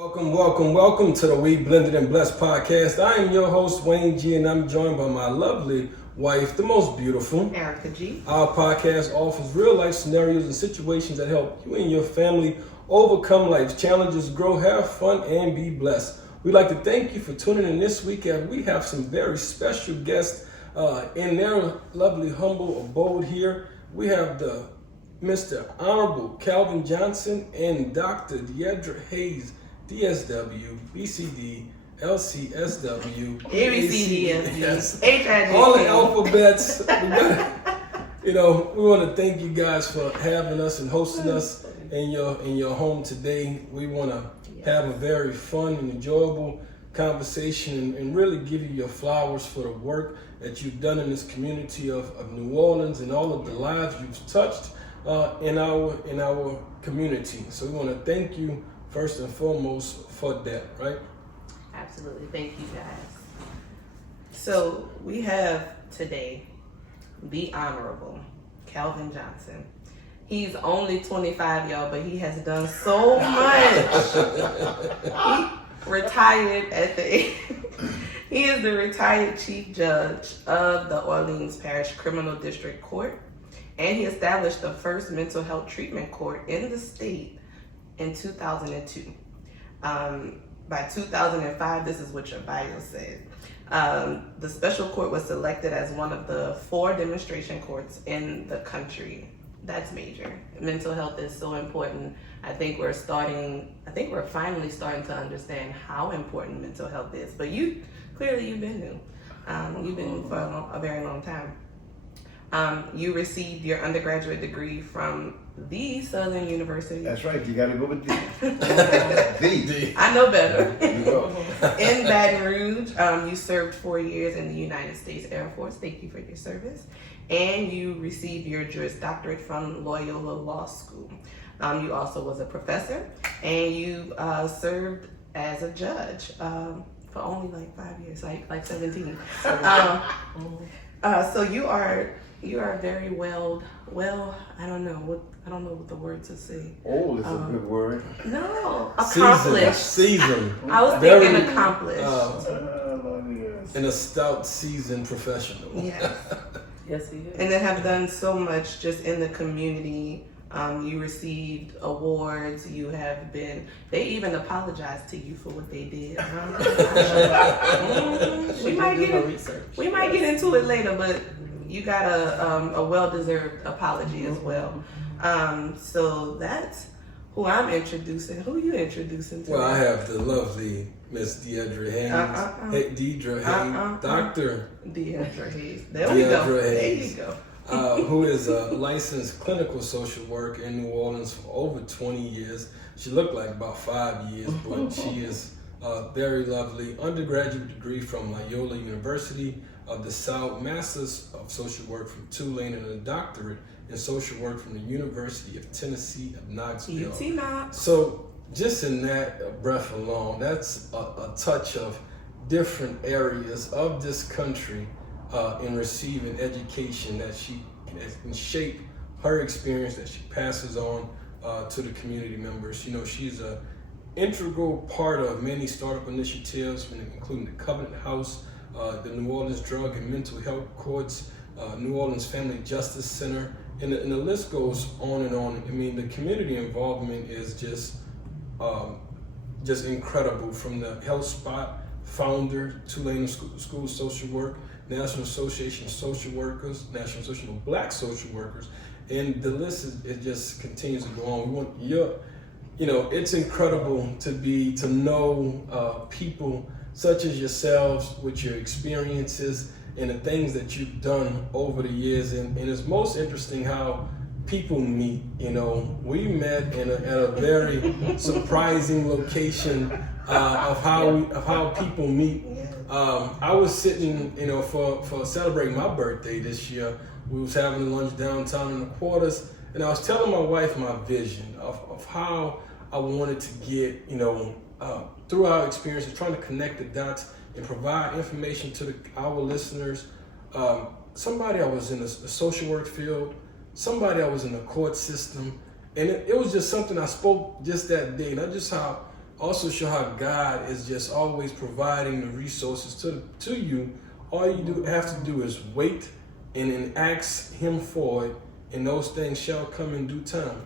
Welcome to the We Blended and Blessed podcast. I am your host, Wayne G, and I'm joined by my lovely wife, the most beautiful, Erica G. Our podcast offers real-life scenarios and situations that help you and your family overcome life's challenges, grow, have fun, and be blessed. We'd like to thank you for tuning in this week, as we have some very special guests in their lovely, humble abode here. We have the Mr. Honorable Calvin Johnson and Dr. Deidre Hayes, DSW, BCD, LCSW, ABCD, all the alphabets. We want to thank you guys for having us and hosting us in your home today. We want to have a very fun and enjoyable conversation and really give you your flowers for the work that you've done in this community of New Orleans and all of the lives you've touched in our community. So we want to thank you first and foremost for that, right? Absolutely. Thank you, guys. So we have today the Honorable Calvin Johnson. He's only 25, y'all, but he has done so much. He retired at the He is the retired chief judge of the Orleans Parish Criminal District Court, and he established the first mental health treatment court in the state in 2002. By 2005, this is what your bio said. The special court was selected as one of the 4 demonstration courts in the country. That's major. Mental health is so important. I think we're finally starting to understand how important mental health is. But you've been new. You've been new for a very long time. You received your undergraduate degree from the Southern University. That's right. You got to go with the. I know better. In Baton Rouge, you served 4 years in the United States Air Force. Thank you for your service. And you received your Juris Doctorate from Loyola Law School. You also was a professor, and you served as a judge for only like 5 years, like 17. So you are very well. I don't know what the word to say. Oh, it's a good word. No, accomplished. Seasoned. I was thinking accomplished. And a stout, seasoned professional. Yes. Yes, he is. And they have done so much just in the community. You received awards. They even apologized to you for what they did. We might get into it later, but you got a well-deserved apology as well. So that's who I'm introducing. Who are you introducing to? Well, I have the lovely Miss Deidre Hayes. Deidre Hayes. Dr. Deidre Hayes. There we go. There you go. Who is a licensed clinical social worker in New Orleans for over 20 years. She looked like about 5 years, but she is very lovely. Undergraduate degree from Loyola University of the South, Masters of Social Work from Tulane, and a doctorate in social work from the University of Tennessee of Knoxville. UT Knox. So just in that breath alone, that's a touch of different areas of this country in receiving education that she can shape her experience that she passes on to the community members. You know, she's an integral part of many startup initiatives, including the Covenant House, the New Orleans Drug and Mental Health Courts, New Orleans Family Justice Center, and the list goes on and on. I mean, the community involvement is just incredible. From the Health Spot founder, Tulane School of Social Work, National Association of Social Workers, National Association of Black Social Workers, and the list it just continues to go on. It's incredible to know people such as yourselves with your experiences and the things that you've done over the years. And it's most interesting how people meet. We met at a very surprising location of how people meet. I was sitting, for celebrating my birthday this year. We was having lunch downtown in the quarters, and I was telling my wife my vision of how I wanted to get, through our experiences, trying to connect the dots and provide information to our listeners. Somebody I was in the social work field, somebody I was in the court system, and it was just something I spoke just that day, not just how also show how God is just always providing the resources to you. All you have to do is wait and then ask Him for it, and those things shall come in due time.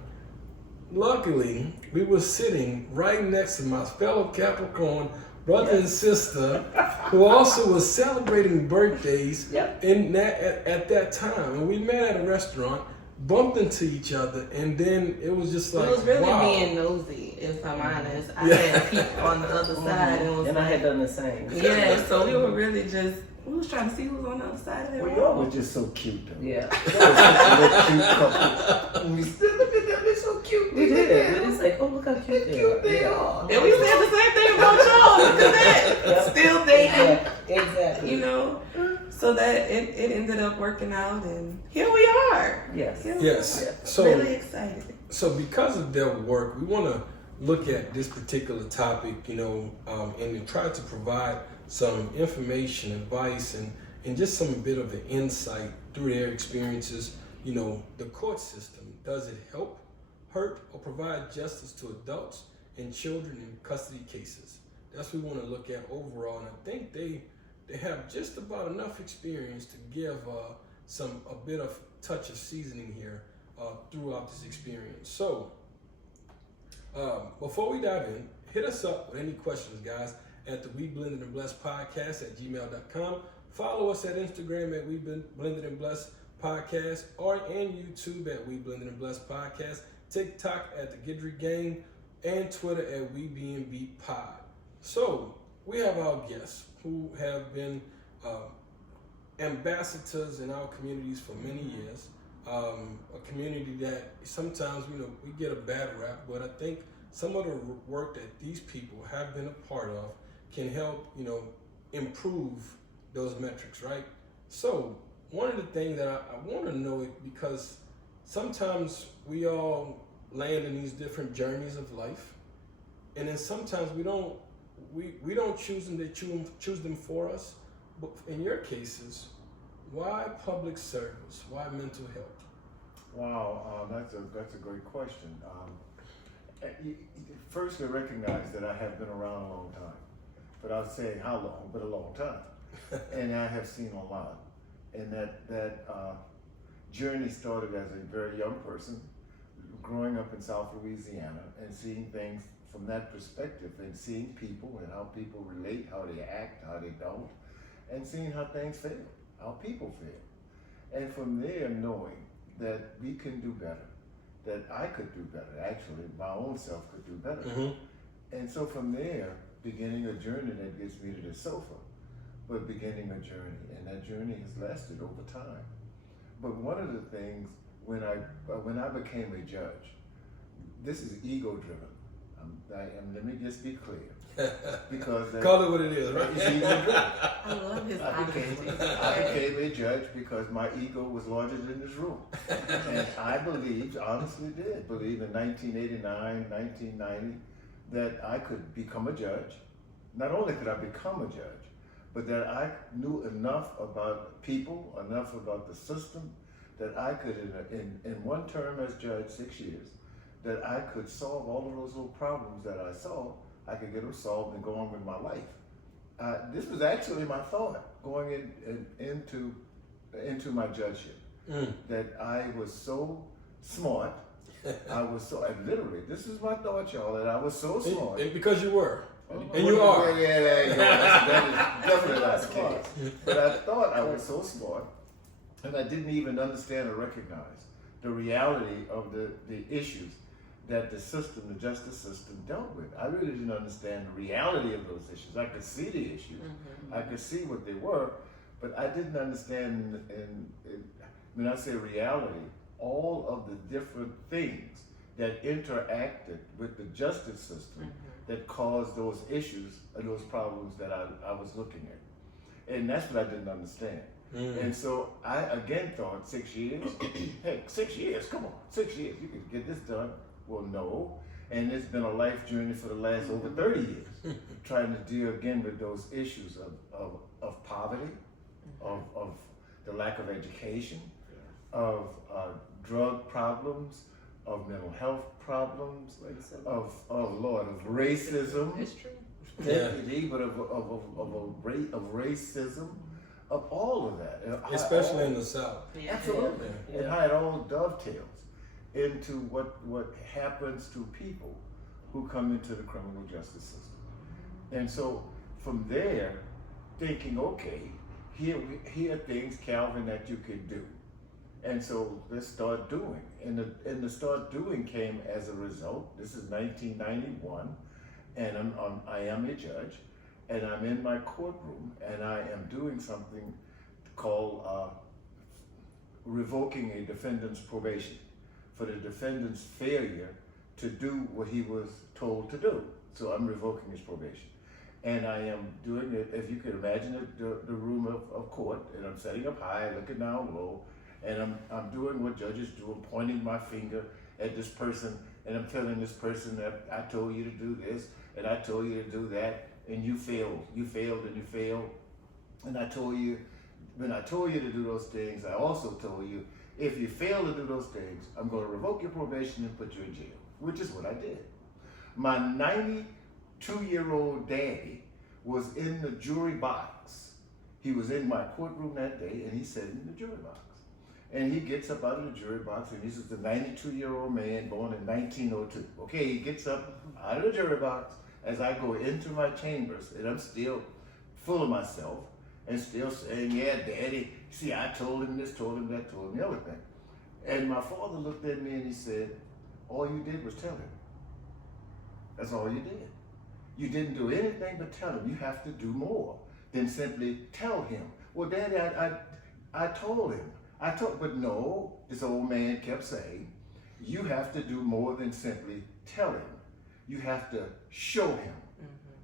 Luckily, we were sitting right next to my fellow Capricorn brother and sister, who also was celebrating birthdays at that time. And we met at a restaurant, bumped into each other, and then it was just like, it was really wow. being nosy, if I'm honest. I had people on the other side, and I had done the same. Yeah, so we were really just, we was trying to see who was on the other side of that Well, wall. y'all were just so cute, though. Yeah. Y'all were such a little cute couple. We still look at them, they're so cute. We did. We just like, oh, look how cute they are. And we said the same thing about y'all. Look at that. Yep. Still dating. Yeah, exactly. You know? So that it ended up working out, and here we are. Yes. Here we Yes. are. So, really excited. So because of their work, we want to look at this particular topic, and try to provide some information, advice, and just some bit of an insight through their experiences. The court system, does it help, hurt, or provide justice to adults and children in custody cases? That's what we want to look at overall, and I think they have just about enough experience to give a bit of touch of seasoning here throughout this experience. So, before we dive in, hit us up with any questions, guys, at the We Blended and Blessed podcast at gmail.com. Follow us at Instagram at We Blended and Blessed podcast, or and YouTube at We Blended and Blessed podcast, TikTok at the Gidry Gang, and Twitter at We BNB Pod. So we have our guests who have been ambassadors in our communities for many years. A community that sometimes we get a bad rap, but I think some of the work that these people have been a part of can help improve those metrics, right? So one of the things that I want to know, because sometimes we all land in these different journeys of life, and then sometimes we don't choose them; they choose them for us. But in your cases, why public service? Why mental health? Wow, that's a great question. Firstly, recognize that I have been around a long time, but I'll say how long, but a long time, and I have seen a lot. And that journey started as a very young person, growing up in South Louisiana and seeing things from that perspective, and seeing people and how people relate, how they act, how they don't, and seeing how things fail, how people fail. And from there, knowing that we can do better, that I could do better, actually, my own self could do better. Mm-hmm. And so from there, beginning a journey that gets me to the sofa, but beginning a journey, and that journey has lasted over time. But one of the things, when I became a judge, this is ego-driven. Let me just be clear, because Call it what it is, right? It's ego-driven. I love his honesty. I became a judge because my ego was larger than this room. And I honestly did believe in 1989, 1990, that I could become a judge. Not only could I become a judge, but that I knew enough about people, enough about the system, that I could, in one term as judge, 6 years, that I could solve all of those little problems that I saw. I could get them solved and go on with my life. This was actually my thought going into my judgeship, that I was so smart. Literally, this is my thought, y'all, that I was so smart. And because you were. And you are. Yeah, that is definitely not the case. But I thought I was so smart, and I didn't even understand or recognize the reality of the issues that the system, the justice system, dealt with. I really didn't understand the reality of those issues. I could see the issues. I could see what they were, but I didn't understand, when I say reality, all of the different things that interacted with the justice system that caused those issues and those problems that I was looking at. And that's what I didn't understand. And so I again thought 6 years, heck, 6 years, come on, 6 years, you can get this done. Well, no. And it's been a life journey for the last over 30 years, trying to deal again with those issues of poverty, of the lack of education, of drug problems, of mental health problems, Racism. of racism. It's true. But of racism, of all of that. Especially in the South. Yeah. Absolutely. Yeah. And how it all dovetails into what happens to people who come into the criminal justice system. And so from there, thinking, okay, here are things, Calvin, that you could do. And so let's start doing. And the start doing came as a result. This is 1991, and I am a judge, and I'm in my courtroom, and I am doing something called revoking a defendant's probation for the defendant's failure to do what he was told to do. So I'm revoking his probation. And I am doing it, if you can imagine it, the room of court, and I'm setting up high, looking down low, and I'm doing what judges do. I'm pointing my finger at this person, and I'm telling this person that I told you to do this, and I told you to do that, and you failed, and you failed. And I told you, when I told you to do those things, I also told you, if you fail to do those things, I'm going to revoke your probation and put you in jail, which is what I did. My 92-year-old daddy was in the jury box. He was in my courtroom that day, and he sat in the jury box. And he gets up out of the jury box, and this is the 92-year-old man born in 1902. Okay, he gets up out of the jury box as I go into my chambers, and I'm still full of myself, and still saying, yeah, Daddy, see, I told him this, told him that, told him the other thing. And my father looked at me and he said, all you did was tell him. That's all you did. You didn't do anything but tell him. You have to do more than simply tell him. Well, Daddy, I told him. But no, this old man kept saying, you have to do more than simply tell him. You have to show him,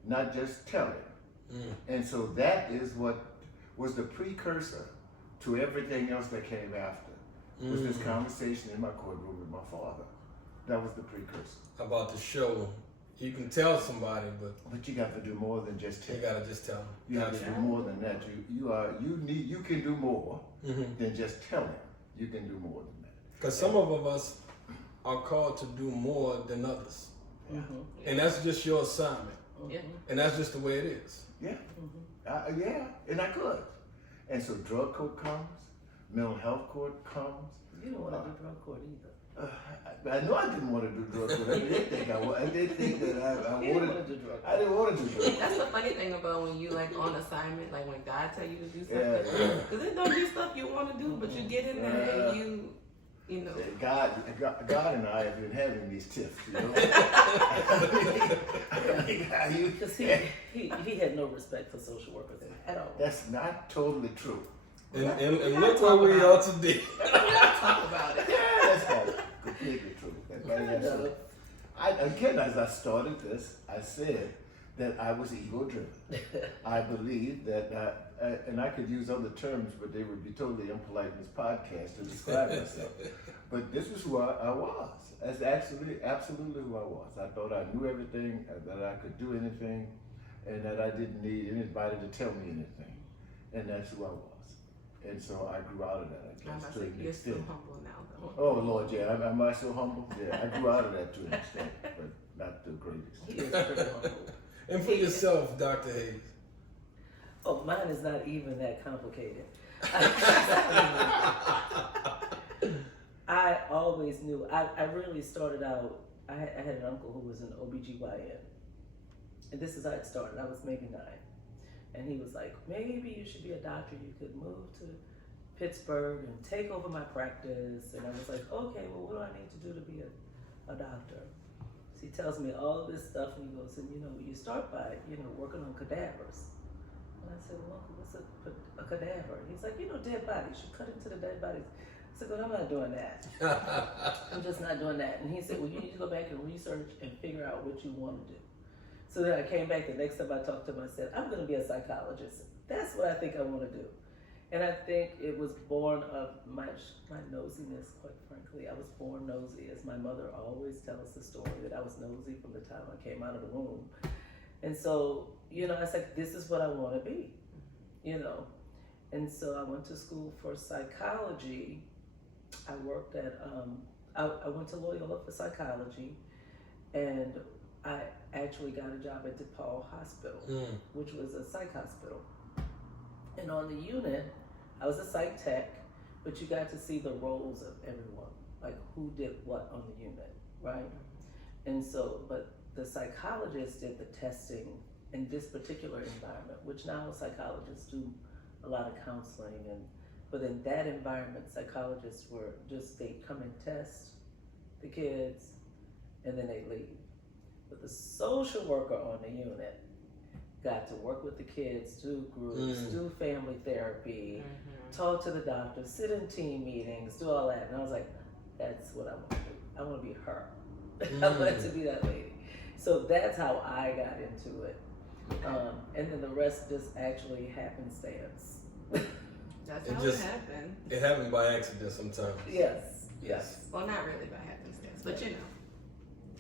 not just tell him. And so that is what was the precursor to everything else that came after, was this conversation in my courtroom with my father. That was the precursor. About the show. You can tell somebody, but you got to do more than just tell. you gotta just tell them. You have to do more than that. You can do more than just tell him. You can do more than that. Because some of us are called to do more than others. And that's just your assignment. Yeah. And that's just the way it is. Yeah. And I could. And so drug court comes, mental health court comes. You don't want to do drug court either. I know I didn't want to do drug court. I didn't think that I wanted. You didn't want to do drug court. I didn't want to do drug court. That's the funny thing about when you like on assignment, like when God tell you to do something. Yeah. Because it don't be stuff you want to do, but you get in there and you know. God and I have been having these tiffs, you know. Because he had no respect for social workers at all. That's not totally true. And look where we are today. Talk about it. Yeah, that's not completely true. Again, as I started this, I said that I was ego-driven. I believed that, and I could use other terms, but they would be totally impolite in this podcast to describe myself. But this is who I was. That's absolutely who I was. I thought I knew everything, that I could do anything, and that I didn't need anybody to tell me anything. And that's who I was. And so I grew out of that, I guess, to an You're still extent. humble now, though. Oh, Lord, yeah. Am I so humble? Yeah, I grew out of that to an extent, but not to a great He extent. is pretty humble. And for yourself, Dr. Hayes. Oh, mine is not even that complicated. I always knew. I really started out, I had an uncle who was an OBGYN. And this is how it started. I was maybe 9. And he was like, maybe you should be a doctor. You could move to Pittsburgh and take over my practice. And I was like, okay, well, what do I need to do to be a doctor? So he tells me all this stuff and he goes, and you start by, working on cadavers. And I said, well, Uncle, what's a cadaver? And he's like, dead bodies. You cut into the dead bodies. I said, well, I'm not doing that. I'm just not doing that. And he said, well, you need to go back and research and figure out what you want to do. So then I came back the next time I talked to him, I said, I'm going to be a psychologist. That's what I think I want to do. And I think it was born of my nosiness, quite frankly. I was born nosy, as my mother always tells the story, that I was nosy from the time I came out of the womb. And so, I said, this is what I want to be, And so I went to school for psychology. I worked at I went to Loyola for psychology, and I actually got a job at DePaul Hospital, which was a psych hospital. And on the unit, I was a psych tech, but you got to see the roles of everyone, like who did what on the unit, right? And so, but the psychologist did the testing in this particular environment, which now psychologists do a lot of counseling, but in that environment, psychologists were just, they'd come and test the kids and then they leave. But the social worker on the unit got to work with the kids, do groups, do family therapy, talk to the doctor, sit in team meetings, do all that. And I was like, that's what I want to do. I want to be her. I want to be that lady. So that's how I got into it. And then the rest just actually happenstance. That's how it happened. It happened by accident sometimes. Yes. Well, not really by happenstance, but you know,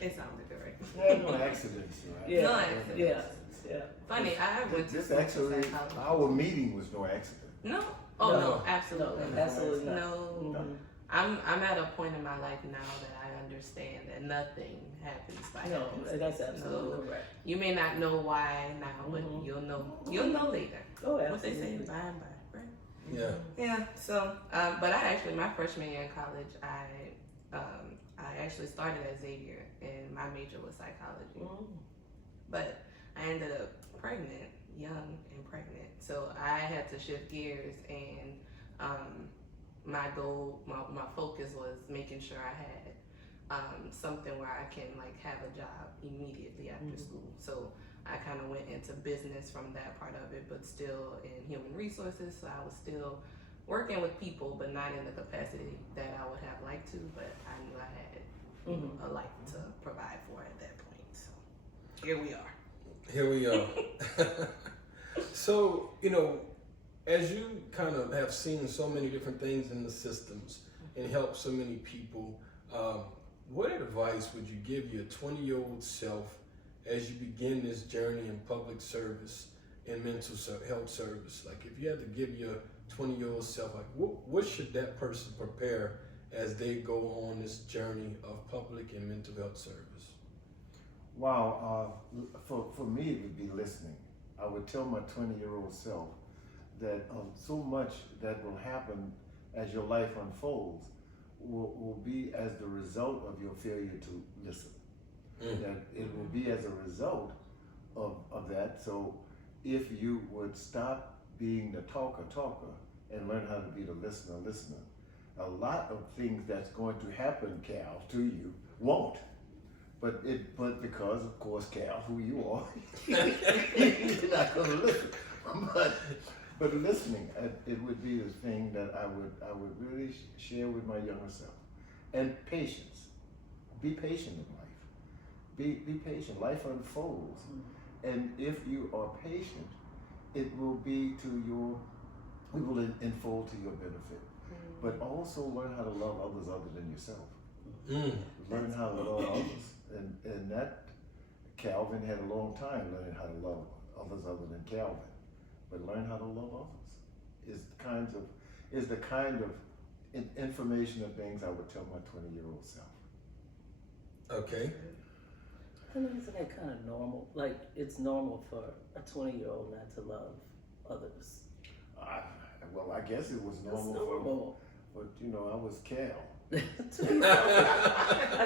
it sounded good, right? Yeah, no accidents, right? Yeah. No accidents. Yeah. Funny, I went to This school for actually, psychology. our meeting was no accident. No. Oh no, No. absolutely No, not. absolutely not. No. I'm at a point in my life now that I understand that nothing happens by No, happenstance. that's absolutely No. correct. You may not know why now, but you'll know later. Oh, What they say, absolutely. by and by, right? Yeah. Yeah. So, but I actually, my freshman year in college, I actually started at Xavier, and my major was psychology. But I ended up pregnant, young and pregnant. So I had to shift gears, and my goal, my focus was making sure I had something where I can like have a job immediately after school. So I kind of went into business from that part of it, but still in human resources. So I was still working with people, but not in the capacity that I would have liked to. But I knew I had a life to provide for at that point. So here we are. Here we are. So, as you kind of have seen so many different things in the systems and helped so many people, what advice would you give your 20-year-old self as you begin this journey in public service and mental health service? Like, if you had to give your 20-year-old self, like, what should that person prepare as they go on this journey of public and mental health service? Wow, for me it would be listening. I would tell my 20-year-old self that so much that will happen as your life unfolds will be as the result of your failure to listen. That it will be as a result of that. So if you would stop being the talker and learn how to be the listener, a lot of things that's going to happen, Cal, to you won't. But because of course, Cal, who you are, you're not going to listen. But listening, it would be the thing that I would really share with my younger self. And patience. Be patient in life. Be patient. Life unfolds, and if you are patient, it will unfold to your benefit. But also learn how to love others other than yourself. Learn how to love others, and that Calvin had a long time learning how to love others other than Calvin. But learn how to love others is the kind of information and things I would tell my 20-year-old self. Okay. And isn't that kind of normal? Like, it's normal for a 20-year-old not to love others. Well, I guess it was It's normal. normal. But I was Cal. I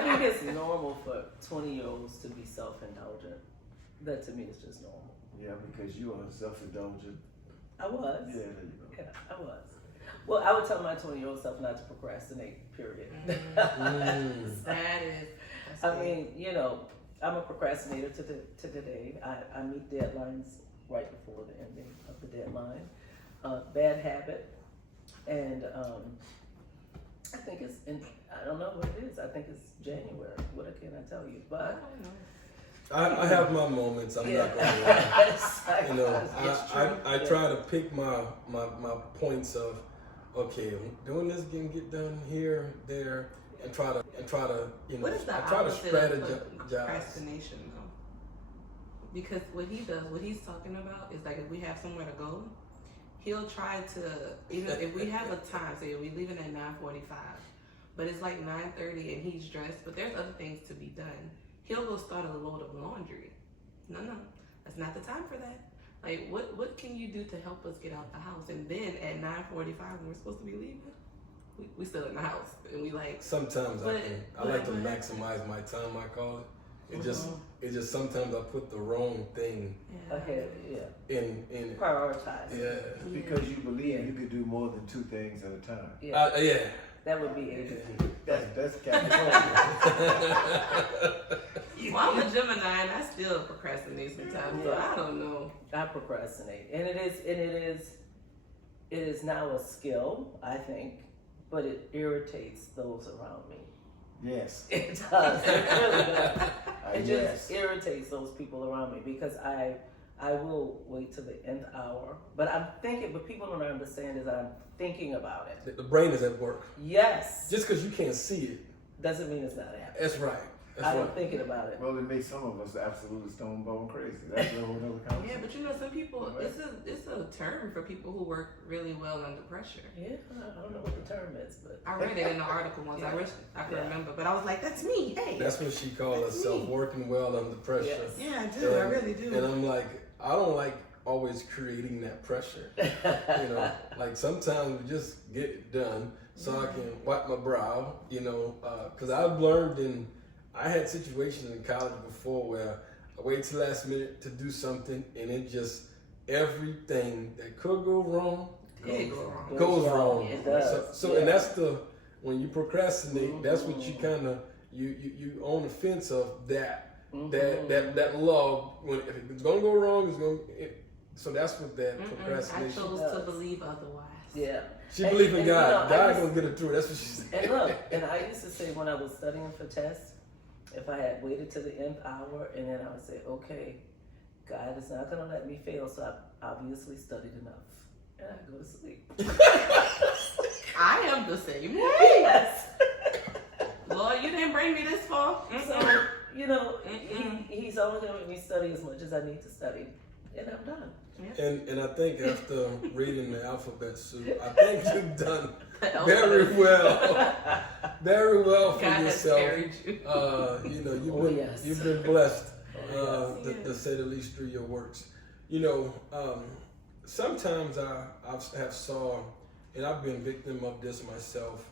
think it's normal for 20-year-olds to be self-indulgent. That to me is just normal. Yeah, because you are self-indulgent. I was. Yeah, there you go. Yeah, I was. Well, I would tell my 20-year-old self not to procrastinate, period. I mean, I'm a procrastinator to today. I meet deadlines right before the ending of the deadline. Bad habit. And I think I don't know what it is. I think it's January. What can I tell you? But I have my moments. I'm not going to lie. I try to pick my points of, okay, I'm doing this, get done here, there, and try to What is the I try to opposite of strategize. procrastination though? Because what he's talking about is like if we have somewhere to go, he'll try to, even if we have a time, say we're leaving at 9:45, but it's like 9:30 and he's dressed, but there's other things to be done. He'll go start a load of laundry. No, that's not the time for that. Like, what can you do to help us get out the house? And then at 9:45 when we're supposed to be leaving, we still in the house, and we like. Sometimes I like to maximize my time. I call it. It just sometimes I put the wrong thing ahead. Yeah. In Prioritize. Yeah. Because you believe you could do more than two things at a time. Yeah. Yeah. That would be ADD. That's Capricorn. Well, I'm a Gemini and I still procrastinate sometimes, so I don't know. I procrastinate, and it is now a skill, I think, but it irritates those around me. Yes. It does. It really does. It Yes. just irritates those people around me because I will wait till the nth hour, but I'm thinking. What people don't understand is I'm thinking about it. The brain is at work. Yes. Just because you can't see it, Doesn't mean it's not happening. that's right. That's I'm right. thinking about it. Well, it makes some of us absolutely stone bone crazy. That's a whole other Yeah, conversation. but you know, some people, it's a term for people who work really well under pressure. Yeah, I don't know what the term is, but I read it in the article once. I wish I could remember, but I was like, "That's me." Hey. That's what she calls herself, working well under pressure. Yes. Yeah, I do. I really do. And I'm like, I don't like always creating that pressure. You know, like sometimes we just get it done so I can wipe my brow, you know, because I've learned I had situations in college before where I wait till the last minute to do something and it just, everything that could go wrong goes wrong. It does. So and that's when you procrastinate, that's what you kind of, you on the fence of that love. When if it's gonna go wrong, so that's what that procrastination. I chose to believe otherwise. Yeah. She believed in and, God. you know, God gonna get her through. That's what she said. And look, and I used to say when I was studying for tests, if I had waited to the nth hour, and then I would say, okay, God is not gonna let me fail, so I obviously studied enough, and I go to sleep. I am the same way. Yes. Lord, you didn't bring me this far. So, you know, he's only going to let me study as much as I need to study, and I'm done. And I think after reading the alphabet soup, I think you've done very well. Very well for God yourself. has carried you. You know, you've been blessed, to say the least, through your works. You know, sometimes I have saw, and I've been victim of this myself.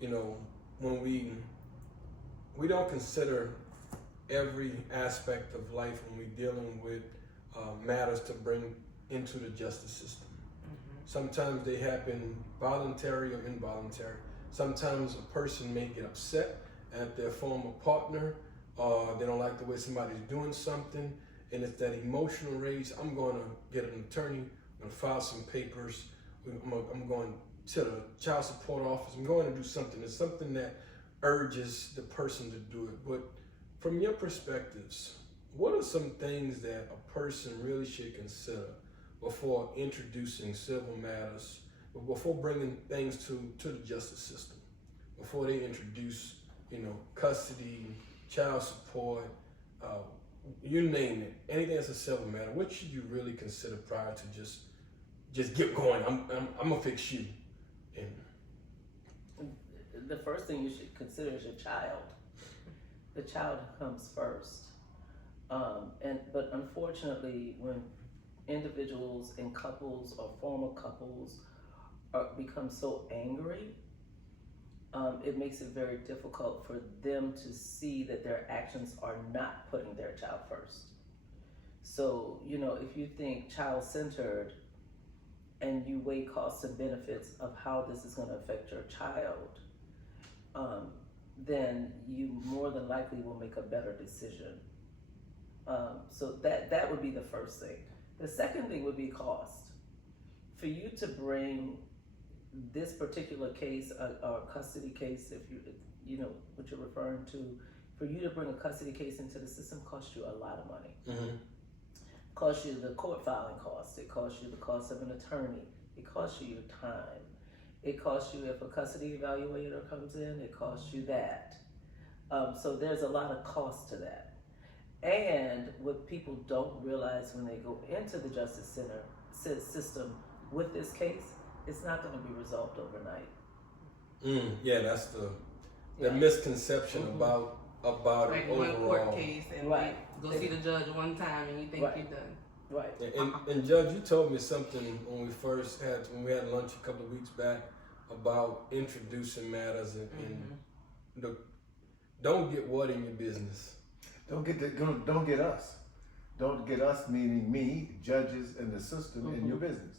You know, when we don't consider every aspect of life when we're dealing with matters to bring into the justice system. Sometimes they happen voluntary or involuntary. Sometimes a person may get upset at their former partner, or they don't like the way somebody's doing something, and it's that emotional rage. I'm going to get an attorney, I'm going to file some papers, I'm going to the child support office, I'm going to do something. It's something that urges the person to do it. But from your perspectives, what are some things that a person really should consider before introducing civil matters, before bringing things to the justice system, before they introduce, you know, custody, child support, you name it, anything that's a civil matter? What should you really consider prior to just get going? I'm gonna fix you. And The first thing you should consider is your child. The child comes first. But unfortunately, when individuals and couples or former couples become so angry, it makes it very difficult for them to see that their actions are not putting their child first. So, you know, if you think child-centered and you weigh costs and benefits of how this is going to affect your child, then you more than likely will make a better decision. So that would be the first thing. The second thing would be cost. For you to bring this particular case, or custody case, if you know what you're referring to, for you to bring a custody case into the system costs you a lot of money. mm-hmm. Costs you the court filing cost. It costs you the cost of an attorney. It costs you your time. It costs you, if a custody evaluator comes in, it costs you that. So there's a lot of cost to that. And what people don't realize when they go into the justice center system with this case, it's not going to be resolved overnight. Yeah, that's the misconception about Like it one court overall. case and Right. go see the judge one time and you think Right. you're done. Right. And Judge, you told me something when we had lunch a couple of weeks back about introducing matters and don't get what in your business. Don't get us. Don't get us, meaning me, judges, and the system in your business.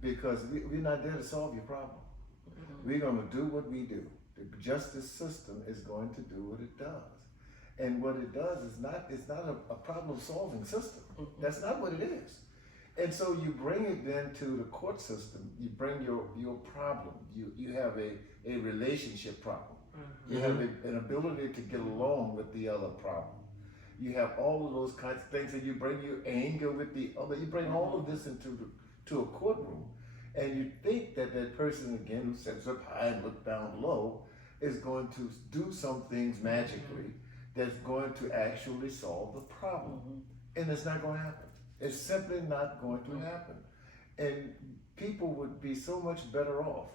Because we're not there to solve your problem. We're going to do what we do. The justice system is going to do what it does. And what it does is it's not a problem solving system. That's not what it is. And so you bring it then to the court system, you bring your problem. You have a relationship problem. You have an ability to get along with the other problem. You have all of those kinds of things, and you bring your anger with the other. You bring all of this to a courtroom, and you think that person again who sits up high and looks down low is going to do some things magically that's going to actually solve the problem, and it's not going to happen. It's simply not going to happen, and people would be so much better off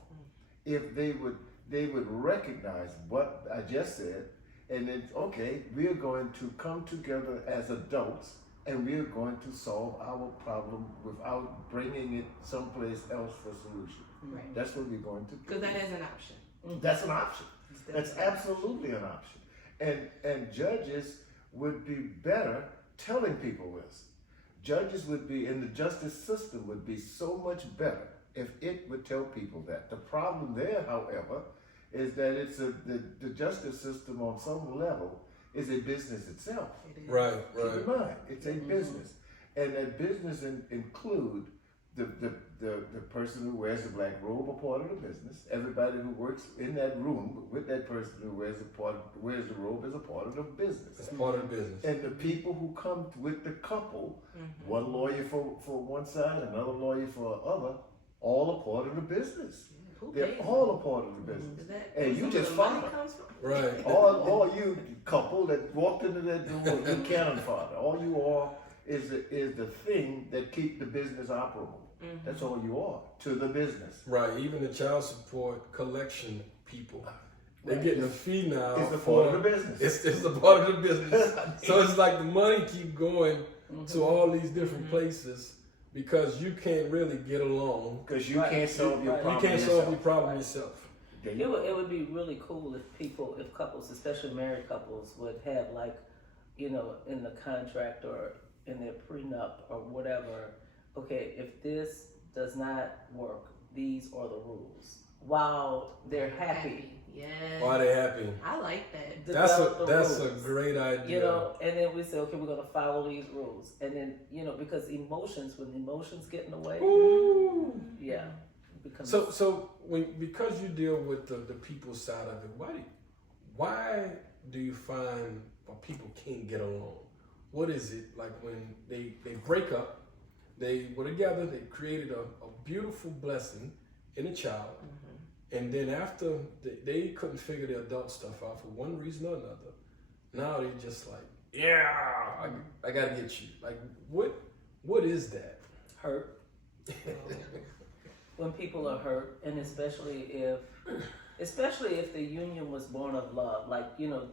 if they would recognize what I just said. And then, okay, we're going to come together as adults and we're going to solve our problem without bringing it someplace else for solution. Right. That's what we're going to do. Because that is an option. That's an option. That's absolutely an option. And judges would be better telling people this. Judges would be, in the justice system, would be so much better if it would tell people that. The problem there, however, is that it's the justice system on some level is a business itself. It is. Right. Keep in mind, it's a business, and that business include the person who wears the black robe, a part of the business. Everybody who works in that room with that person who wears the robe is a part of the business. It's part of the business. And the people who come with the couple, one lawyer for one side, another lawyer for the other, all a part of the business. Who They're pays all a part of the business. Is that And you where just some of the money follow. comes from? Right. All you couple that walked into that door, you cannon fodder. All you are is the thing that keep the business operable. That's all you are to the business. Right. Even the child support collection people, they're getting a fee now. It's a part of the business. It's a part of the business. So it's like the money keep going to all these different places because you can't really get along. Because you can't solve your problem. You can't solve your problem yourself. It would be really cool if couples, especially married couples, would have in the contract or in their prenup or whatever, okay, if this does not work, these are the rules. While they're happy. Yes. Why they happy? I like that. That's rules. a great idea. And then we say, okay, we're gonna follow these rules. And then, because when emotions get in the way, Ooh. yeah. It becomes So because you deal with the people side of it, why do you find people can't get along? What is it like when they break up? They were together. They created a beautiful blessing in a child, and then after they couldn't figure the adult stuff out for one reason or another. Now they just like, I gotta get you. Like, what is that? hurt. When people are hurt, and especially if the union was born of love,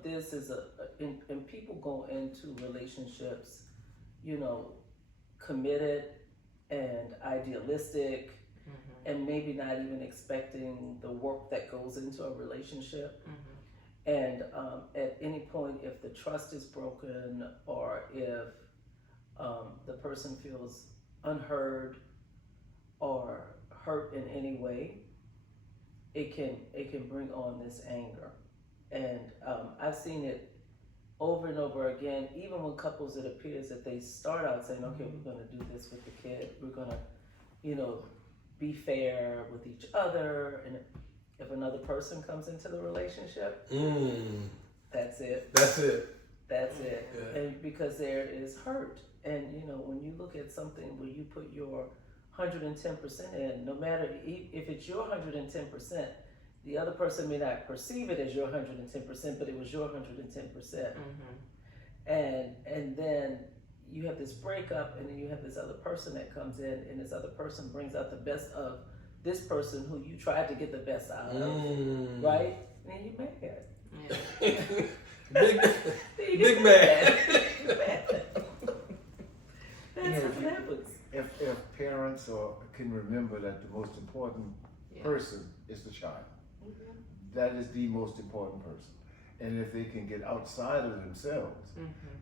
this is and people go into relationships, committed and idealistic, and maybe not even expecting the work that goes into a relationship. And at any point, if the trust is broken, or if the person feels unheard or hurt in any way, it can bring on this anger. And I've seen it over and over again, even when couples, it appears that they start out saying, okay, we're going to do this with the kid, we're going to be fair with each other, and if another person comes into the relationship, that's it. Yeah. And because there is hurt, and when you look at something where you put your 110% in, no matter if it's your 110%, the other person may not perceive it as your 110%, but it was your 110%. And then you have this breakup, and then you have this other person that comes in, and this other person brings out the best of this person who you tried to get the best out of, right? And then you're mad. Yeah. big, big man. That's what happens. If parents can remember that the most important Yeah. person is the child, that is the most important person. And if they can get outside of themselves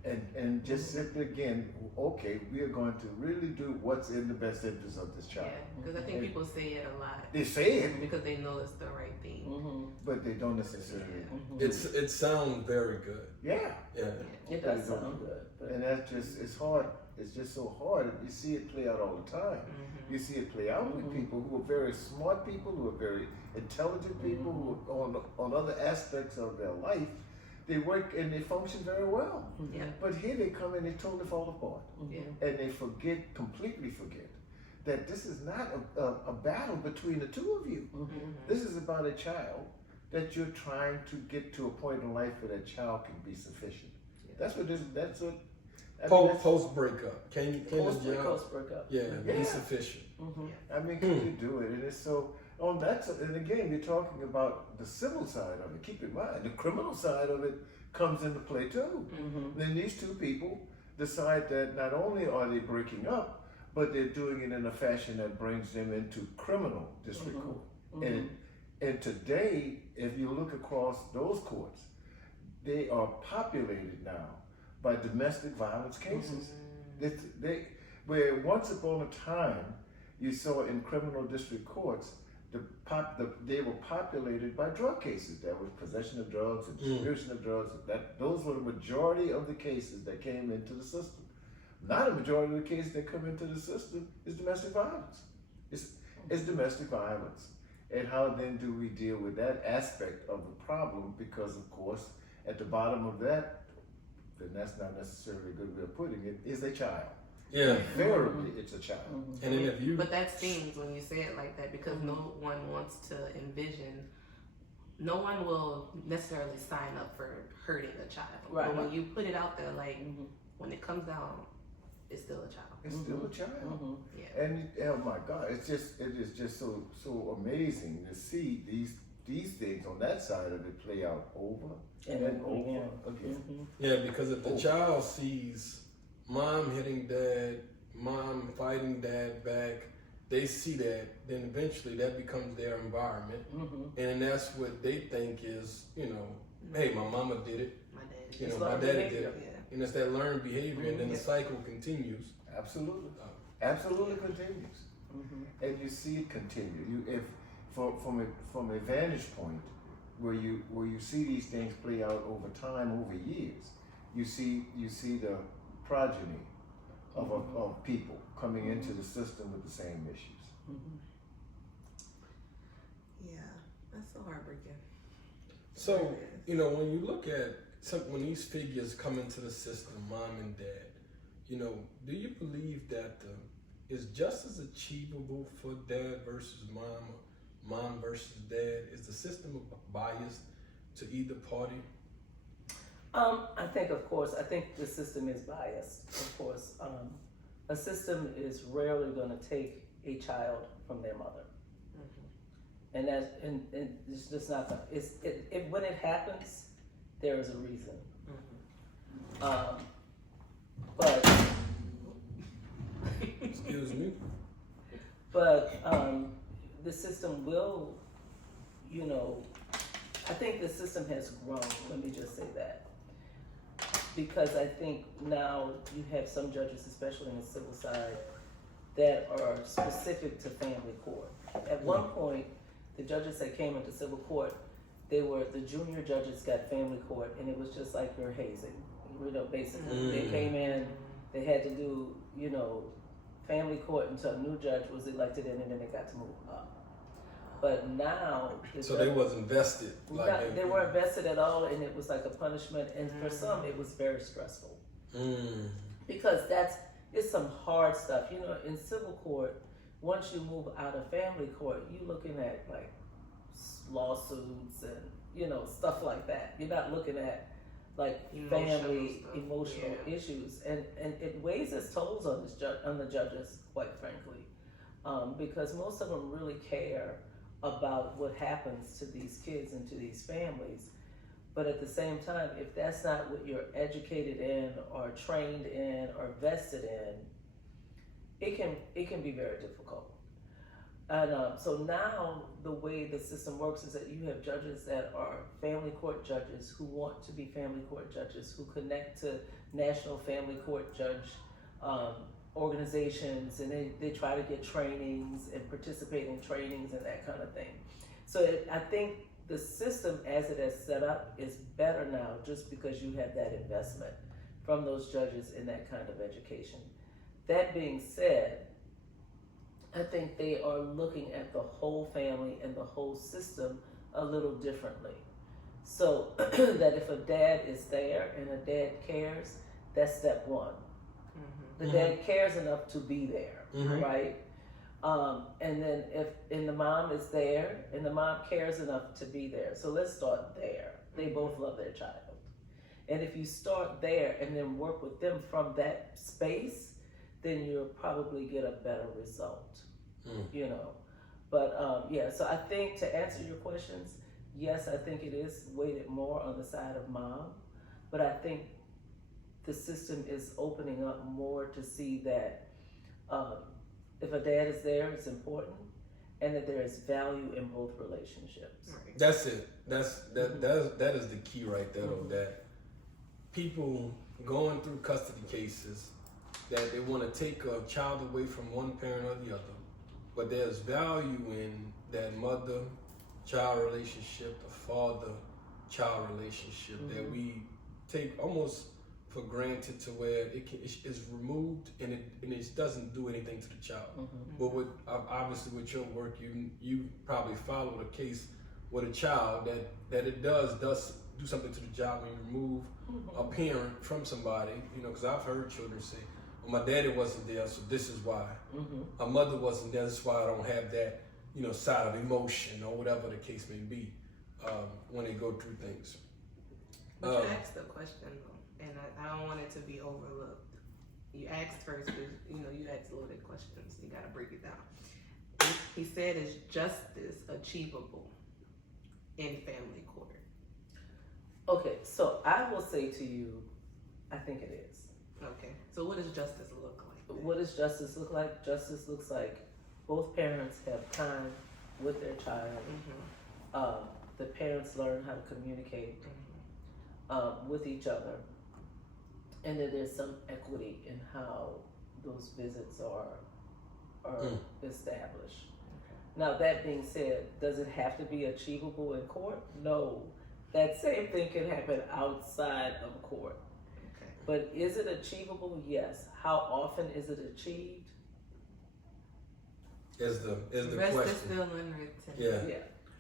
and just simply again, okay, we are going to really do what's in the best interest of this child. Yeah, because I think people say it a lot. They say it, Because they know it's the right thing. but they don't necessarily. It sounds very good. Yeah. Yeah. It does sound good. But And that's just, it's hard. It's just so hard. You see it play out all the time. You see it play out with people who are very smart people, who are very intelligent people, who are on other aspects of their life. They work and they function very well. Yeah. But here they come and they totally fall apart. Yeah. And they completely forget that this is not a battle between the two of you. This is about a child that you're trying to get to a point in life where that child can be sufficient. That's what Post breakup. Can you post breakup. Yeah, Yeah. be sufficient. I mean, can you do it? And it's so on that. And again, you're talking about the civil side of it. Keep in mind, the criminal side of it comes into play too. Then these two people decide that not only are they breaking up, but they're doing it in a fashion that brings them into criminal district court. And today, if you look across those courts, they are populated now by domestic violence cases. Where once upon a time, you saw in criminal district courts, they were populated by drug cases. There was possession of drugs and distribution of drugs. Those were the majority of the cases that came into the system. Not a majority of the cases that come into the system is domestic violence. It's domestic violence. And how then do we deal with that aspect of the problem? Because of course, at the bottom of that, then that's not necessarily a good way of putting it, is a child. Yeah. Invariably, it's a child. And then if you But that stings when you say it like that because no one wants to envision. No one will necessarily sign up for hurting a child. Right. But when you put it out there, like when it comes down, it's still a child. It's still a child. Yeah. And oh my God, it is just so amazing to see these things on that side of it play out over and over again. Yeah, because if the child sees mom hitting dad, mom fighting dad back, they see that, then eventually that becomes their environment. And that's what they think is, hey, my mama did it. My dad. My daddy did it. Yeah. And it's that learned behavior, and then the cycle continues. Absolutely. Absolutely continues. And you see it continue. From a vantage point where you see these things play out over time, over years, you see the progeny of people coming into the system with the same issues. Yeah, that's so heartbreaking. So, when you look at when these figures come into the system, mom and dad, do you believe that is justice achievable for dad versus mom, or mom versus dad? Is the system biased to either party? I think the system is biased, of course. A system is rarely going to take a child from their mother. And it's just not, when it happens, there is a reason. But Excuse me. But the system will, I think the system has grown, let me just say that. Because I think now you have some judges, especially in the civil side, that are specific to family court. At one point, the judges that came into civil court, the junior judges got family court, and it was just like you're hazing. Basically, they came in, they had to do, family court until a new judge was elected in, and then they got to move up. But now, They wasn't vested. They weren't vested at all, and it was like a punishment. And for some, it was very stressful because it's some hard stuff. In civil court, once you move out of family court, you're looking at like lawsuits and stuff like that. You're not looking at like family emotional issues, and it weighs its tolls on the judges, quite frankly, because most of them really care about what happens to these kids and to these families. But at the same time, if that's not what you're educated in or trained in or vested in, it can be very difficult. And so now the way the system works is that you have judges that are family court judges who want to be family court judges, who connect to national family court judge organizations, and they try to get trainings and participate in trainings and that kind of thing. So I think the system as it is set up is better now just because you have that investment from those judges in that kind of education. That being said, I think they are looking at the whole family and the whole system a little differently. So that if a dad is there and a dad cares, that's step one. The dad cares enough to be there, right? And then the mom is there and the mom cares enough to be there. So let's start there. They both love their child. And if you start there and then work with them from that space, then you'll probably get a better result, you know. But yeah, so I think to answer your questions, yes, I think it is weighted more on the side of mom, but I think the system is opening up more to see that if a dad is there, it's important, and that there is value in both relationships. Right. That's it. That is the key right there, though, that people going through custody cases, that they want to take a child away from one parent or the other, but there's value in that mother-child relationship, the father-child relationship that we take almost for granted, to where it's removed and it doesn't do anything to the child. But with obviously with your work, you probably follow the case with a child that it does do something to the child when you remove a parent from somebody. You know, because I've heard children say, "Well, my daddy wasn't there, so this is why." My mother wasn't there, that's why I don't have that, you know, side of emotion or whatever the case may be when they go through things. But you asked the question though, and I don't want it to be overlooked. You asked first, but you know, you asked loaded questions. You got to break it down. He said, "Is justice achievable in family court?" Okay, so I will say to you, I think it is. Okay, so what does justice look like then? What does justice look like? Justice looks like both parents have time with their child. The parents learn how to communicate with each other, and that there's some equity in how those visits are established. Now, that being said, does it have to be achievable in court? No. That same thing can happen outside of court. Okay. But is it achievable? Yes. How often is it achieved? Is the Rest question. is still unwritten. Yeah.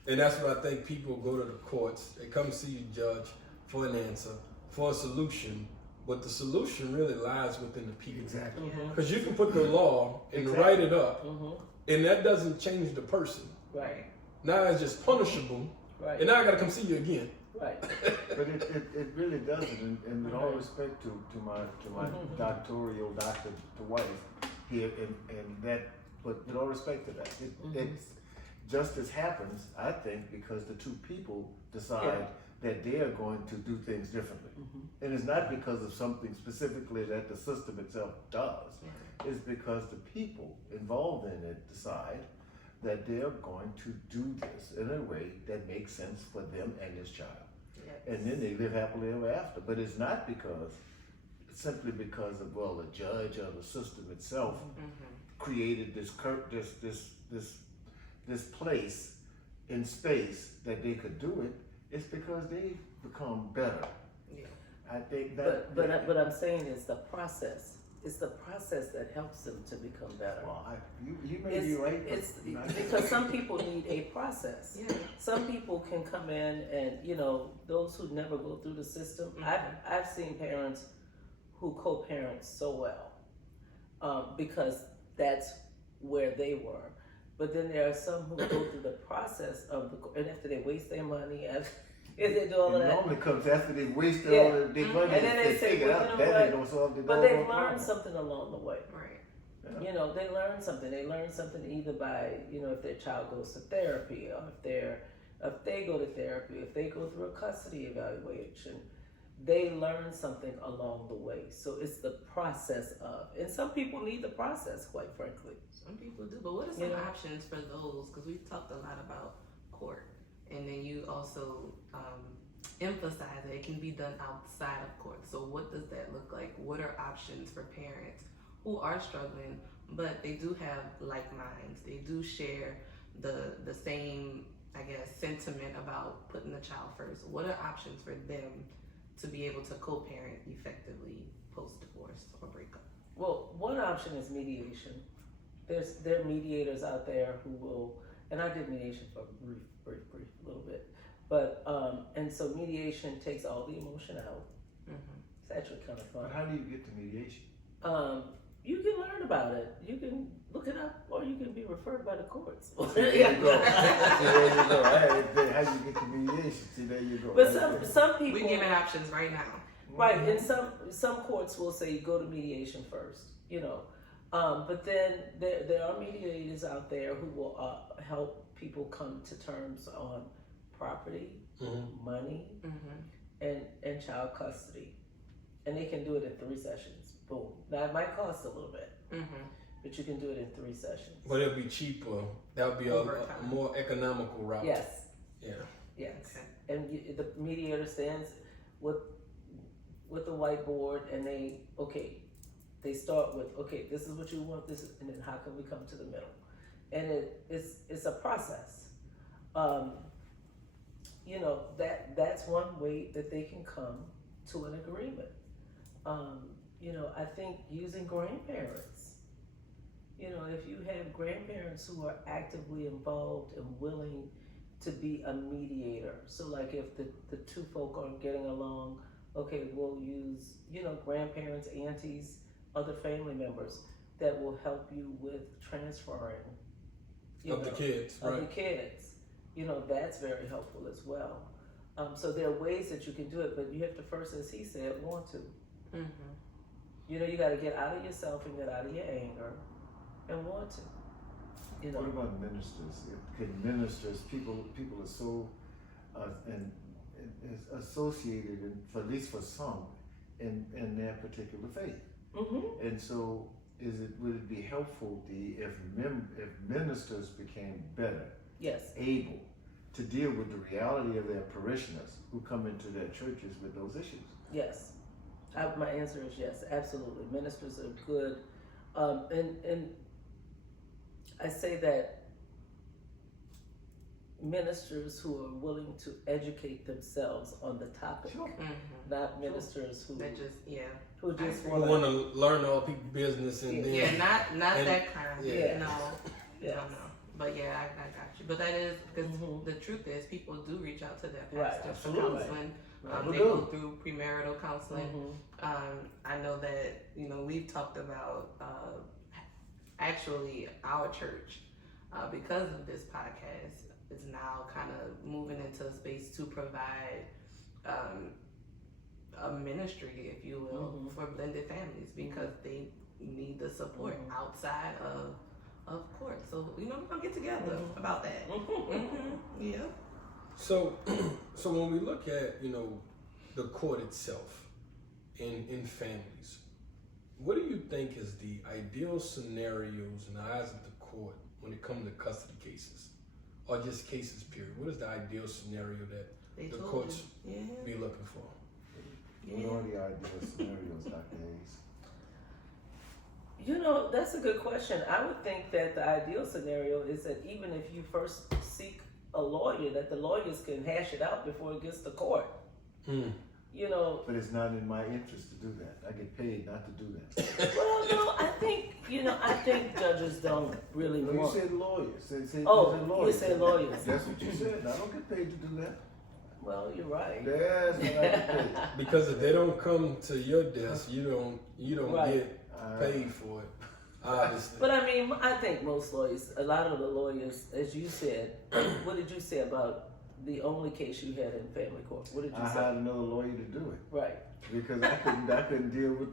And that's what I think people go to the courts. They come see the judge for an answer, for a solution, but the solution really lies within the people. Exactly. Because you can put the law and write it up, and that doesn't change the person. Right. Now it's just punishable, Right. and now I got to come see you again. Right. But it really doesn't, and with all respect to my doctoral doctor to wife here, and that, but with all respect to that, justice happens, I think, because the two people decide that they are going to do things differently, and it's not because of something specifically that the system itself does. It's because the people involved in it decide that they are going to do this in a way that makes sense for them and this child. And then they live happily ever after. But it's not simply because of, well, the judge or the system itself created this place in space that they could do it. It's because they've become better. Yeah. I think that. But what I'm saying is the process. It's the process that helps them to become better. Well, you may be right. It's because some people need a process. Yeah. Some people can come in and, you know, those who never go through the system. I've seen parents who co-parent so well because that's where they were. But then there are some who go through the process of and after they waste their money, after they do all of It that. normally comes after they wasted all of their money. And then they say, figure well, out you know that what? they don't solve the But they've doggone learned problem. something along the way. Right. Yeah. You know, they learn something. They learn something either by, you know, if their child goes to therapy or if they're, if they go to therapy, if they go through a custody evaluation, they learn something along the way. So it's the process of, and some people need the process, quite frankly. Some people do, but what are some options for those? Because we've talked a lot about court, and then you also emphasize that it can be done outside of court. So what does that look like? What are options for parents who are struggling, but they do have like minds? They do share the same, I guess, sentiment about putting the child first. What are options for them to be able to co-parent effectively post-divorce or breakup? Well, one option is mediation. There are mediators out there who will, and I did mediation for a brief little bit, but and so mediation takes all the emotion out. It's actually kind of fun. But how do you get to mediation? You can learn about it. You can look it up, or you can be referred by the courts. There you go. There you go. How do you get to mediation? See, there you go. But some people, We're giving options right now. right? And some courts will say go to mediation first. You know, but then there are mediators out there who will help people come to terms on property, money, and child custody, and they can do it in 3 sessions. Boom. Now it might cost a little bit, but you can do it in 3 sessions. But it'll be cheaper. That would be a more economical route. Yes. Yeah. Yes. Okay. And the mediator stands with the whiteboard, and they start with, okay, this is what you want, and then how can we come to the middle? And it's a process. You know, that's one way that they can come to an agreement. You know, I think using grandparents, you know, if you have grandparents who are actively involved and willing to be a mediator. So like if the two folk aren't getting along, okay, we'll use, you know, grandparents, aunties, other family members that will help you with transferring The kids, right? of the kids. You know, that's very helpful as well. So there are ways that you can do it, but you have to first, as he said, want to. You know, you got to get out of yourself and get out of your anger and want to. You know. What about ministers? Can ministers, people are so and is associated, at least for some, in their particular faith. And so, would it be helpful if ministers became better, able to deal with the reality of their parishioners who come into their churches with those issues? Yes. My answer is yes, absolutely. Ministers are good. And I say that ministers who are willing to educate themselves on the topic, not ministers who just We want to learn all people's business and then not that kind. Yeah. No. But yeah, I got you. But that is because the truth is, people do reach out to their pastors for counseling. They go through premarital counseling. I know that, you know, we've talked about actually our church because of this podcast is now kind of moving into a space to provide a ministry, if you will, for blended families because they need the support outside of court. So, you know, we're gonna get together about that. Yeah. So when we look at, you know, the court itself in families, what do you think is the ideal scenarios in the eyes of the court when it comes to custody cases or just cases period? What is the ideal scenario that the courts be looking for? What are the ideal scenarios, Dr. Hayes? You know, that's a good question. I would think that the ideal scenario is that even if you first seek a lawyer, that the lawyers can hash it out before it gets to court. You know. But it's not in my interest to do that. I get paid not to do that. Well, no, I think judges don't really No, want. you said lawyers. You said You said lawyers. That's what you said. I don't get paid to do that. Well, you're right. That's what I get paid. Because if they don't come to your desk, you don't Right. get paid for it. Obviously. But I mean, I think most lawyers, a lot of the lawyers, as you said, what did you say about the only case you had in family court? What did you I say? hired another lawyer to do it. Right. Because I couldn't deal with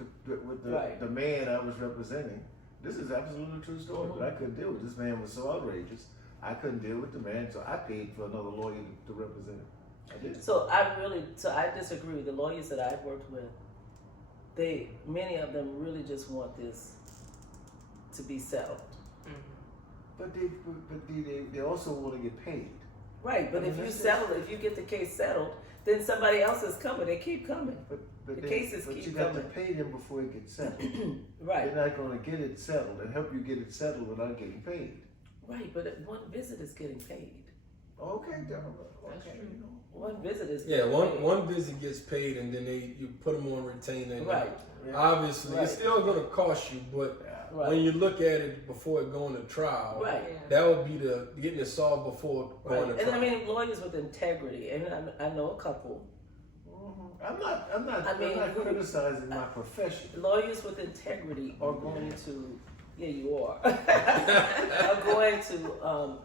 the man I was representing. This is absolutely true story, but I couldn't deal with it. This man was so outrageous. I couldn't deal with the man, so I paid for another lawyer to represent him. I did. So I disagree. The lawyers that I've worked with, many of them really just want this to be settled. But they also want to get paid. Right, but if you get the case settled, then somebody else is coming. They keep coming. But The cases but keep you got coming. to pay them before it gets settled. Right, They're not going to get it settled and help you get it settled without getting paid. right. But one visit is getting paid. Okay, That's okay. true. You know. One visit is Yeah, getting paid. one visit gets paid, and then you put them on retainer. and Right. Obviously, Right. it's still going to cost you, but Right. when you look at it before it going to trial, Right. that would be the getting it solved before going Right. to And trial. I mean, lawyers with integrity, and I know a couple. I'm not criticizing my profession. Lawyers with integrity are going to, yeah, you are, are going to,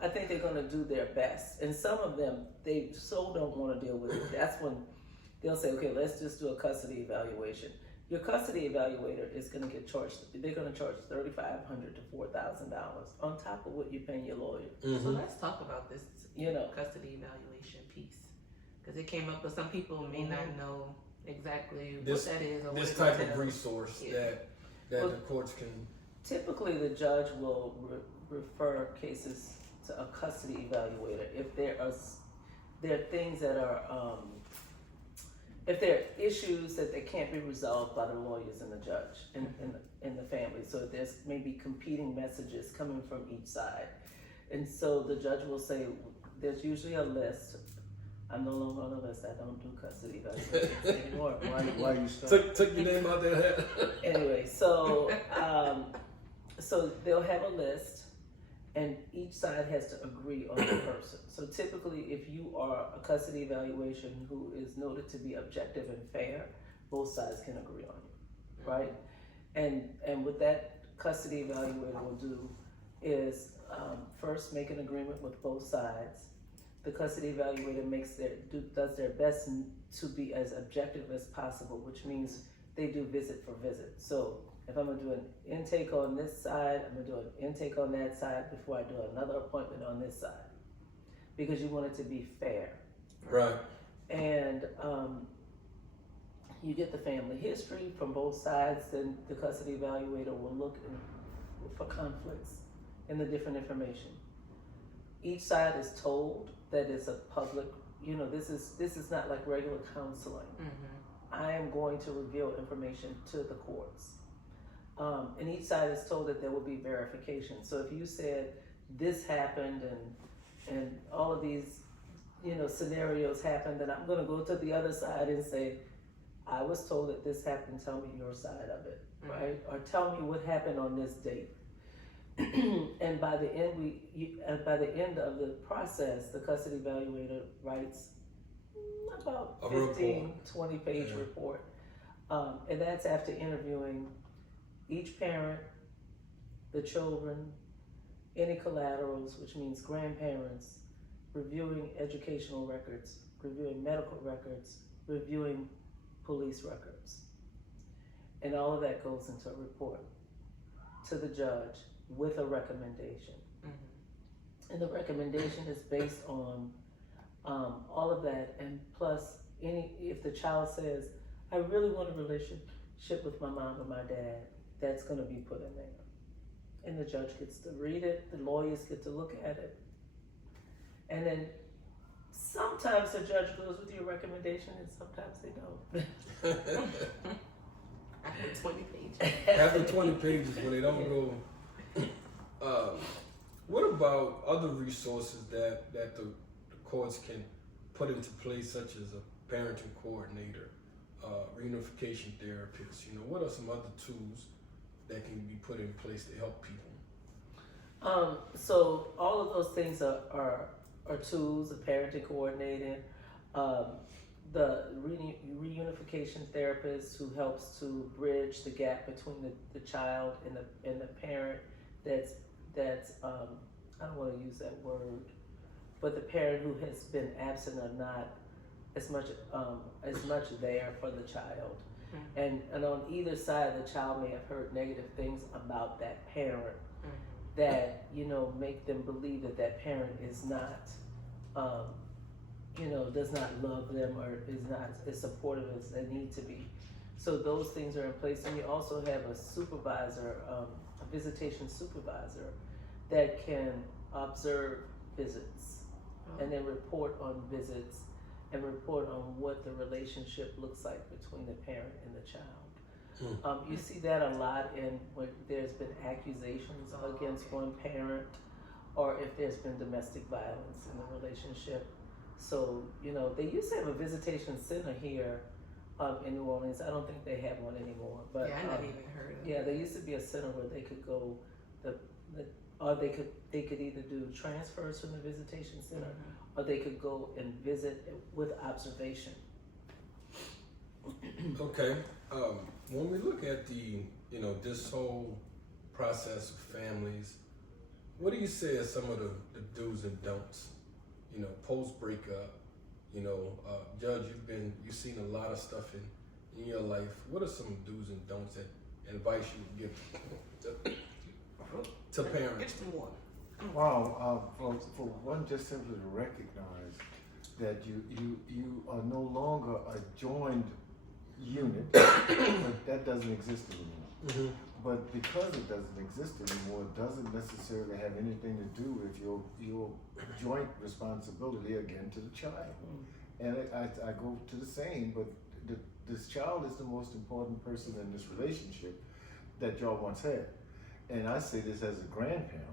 I think they're going to do their best. And some of them, they so don't want to deal with it. That's when they'll say, okay, let's just do a custody evaluation. Your custody evaluator is going to get charged, they're going to charge $3,500 to $4,000 on top of what you're paying your lawyer. So let's talk about this, You know. custody evaluation piece. Because it came up, but some people may not know exactly This- what that is or This what it type of entails. resource Yeah. that Well, the courts can. Typically, the judge will refer cases to a custody evaluator if there are things that are if there are issues that they can't be resolved by the lawyers and the judge and the family. So there's maybe competing messages coming from each side, and so the judge will say there's usually a list. I'm no longer on the list. I don't do custody evaluations anymore. Why you stop? Took your name out there. Anyway, so so they'll have a list, and each side has to agree on the person. So typically, if you are a custody evaluation who is noted to be objective and fair, both sides can agree on you, right? And what that custody evaluator will do is first make an agreement with both sides. The custody evaluator does their best to be as objective as possible, which means they do visit for visit. So if I'm gonna do an intake on this side, I'm gonna do an intake on that side before I do another appointment on this side, because you want it to be fair. Right. And you get the family history from both sides. Then the custody evaluator will look for conflicts in the different information. Each side is told that it's a public, this is not like regular counseling. I am going to reveal information to the courts. And each side is told that there will be verification. So if you said this happened and all of these, scenarios happened, then I'm gonna go to the other side and say, I was told that this happened, tell me your side of it, right? Or tell me what happened on this date. And by the end of the process, the custody evaluator writes about A 15, report. 20 page report. And that's after interviewing each parent, the children, any collaterals, which means grandparents, reviewing educational records, reviewing medical records, reviewing police records. And all of that goes into a report to the judge with a recommendation. And the recommendation is based on all of that, and plus if the child says, I really want a relationship with my mom or my dad, that's gonna be put in there. And the judge gets to read it, the lawyers get to look at it. And then sometimes the judge goes with your recommendation and sometimes they don't. After 20 pages. After 20 pages, when they don't go. What about other resources that the courts can put into place, such as a parenting coordinator, reunification therapist? What are some other tools that can be put in place to help people? So all of those things are tools, the parenting coordinator, the reunification therapist who helps to bridge the gap between the child and the parent that's I don't want to use that word, but the parent who has been absent or not as much there for the child. And on either side, the child may have heard negative things about that parent that, you know, make them believe that that parent is not, you know, does not love them or is not as supportive as they need to be. So those things are in place. And you also have a supervisor, a visitation supervisor that can observe visits and then report on visits and report on what the relationship looks like between the parent and the child. You see that a lot in when there's been accusations against one parent or if there's been domestic violence in the relationship. So, you know, they used to have a visitation center here in New Orleans. I don't think they have one anymore. But I never even heard of it. Yeah, there used to be a center where they could go, or they could either do transfers from the visitation center, or they could go and visit with observation. Okay. When we look at the, you know, this whole process of families, what do you say are some of the do's and don'ts? You know, post breakup. You know, Judge, you've seen a lot of stuff in your life. What are some do's and don'ts that advice you would give to parents? Wow, for one, just simply to recognize that you are no longer a joined unit, but that doesn't exist anymore. But because it doesn't exist anymore, it doesn't necessarily have anything to do with your joint responsibility again to the child. And I go to the same, but this child is the most important person in this relationship that y'all once had. And I say this as a grandparent,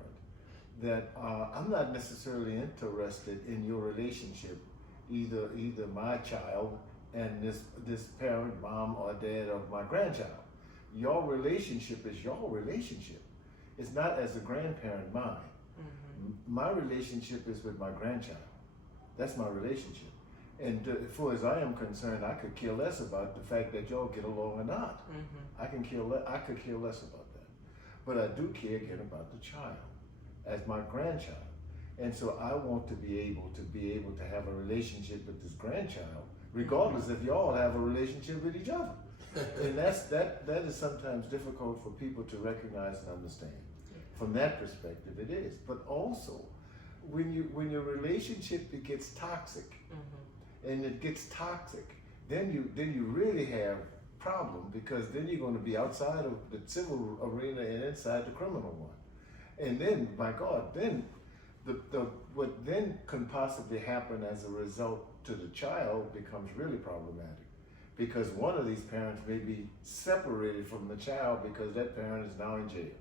that I'm not necessarily interested in your relationship, either my child and this parent, mom or dad of my grandchild. Your relationship is your relationship. It's not as a grandparent mine. My relationship is with my grandchild. That's my relationship. And for as I am concerned, I could care less about the fact that y'all get along or not. I could care less about that. But I do care again about the child as my grandchild. And so I want to be able to have a relationship with this grandchild, regardless if y'all have a relationship with each other. And that is sometimes difficult for people to recognize and understand. From that perspective, it is. But also, when your relationship gets toxic, and it gets toxic, then you really have problem, because then you're going to be outside of the civil arena and inside the criminal one. And then, by God, then what then can possibly happen as a result to the child becomes really problematic. Because one of these parents may be separated from the child because that parent is now in jail.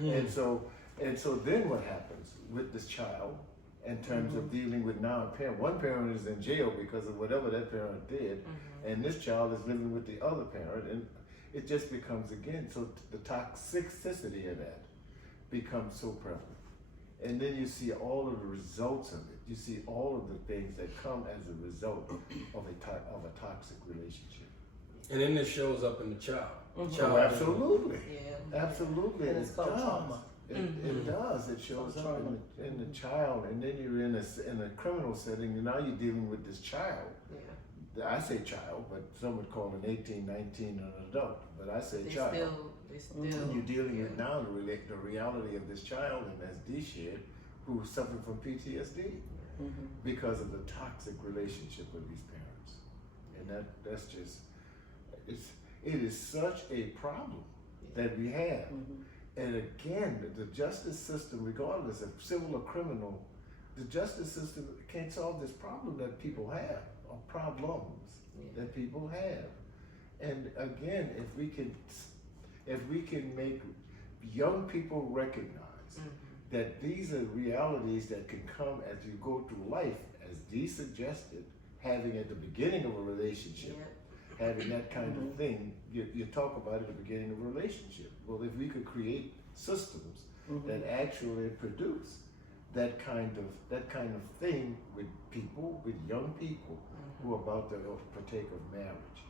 And so then what happens with this child in terms of dealing with now a parent? One parent is in jail because of whatever that parent did, and this child is living with the other parent, and it just becomes, again, so the toxicity of that becomes so prevalent. And then you see all of the results of it. You see all of the things that come as a result of a toxic relationship. And then it shows up in the child. Oh, absolutely. Yeah. Absolutely. And it's called trauma. It does. It shows up in the child, and then you're in a criminal setting, and now you're dealing with this child. Yeah. I say child, but some would call an 18, 19 an adult. But I say child. And you're dealing with now the reality of this child, and as Dee shared, who's suffering from PTSD because of the toxic relationship with these parents. And that's just, it is such a problem that we have. And again, the justice system, regardless of civil or criminal, the justice system can't solve this problem that people have, or problems that people have. And again, if we can make young people recognize that these are realities that can come as you go through life, as Dee suggested, having at the beginning of a relationship, having that kind of thing, you talk about at the beginning of a relationship. Well, if we could create systems that actually produce that kind of thing with people, with young people who are about to partake of marriage,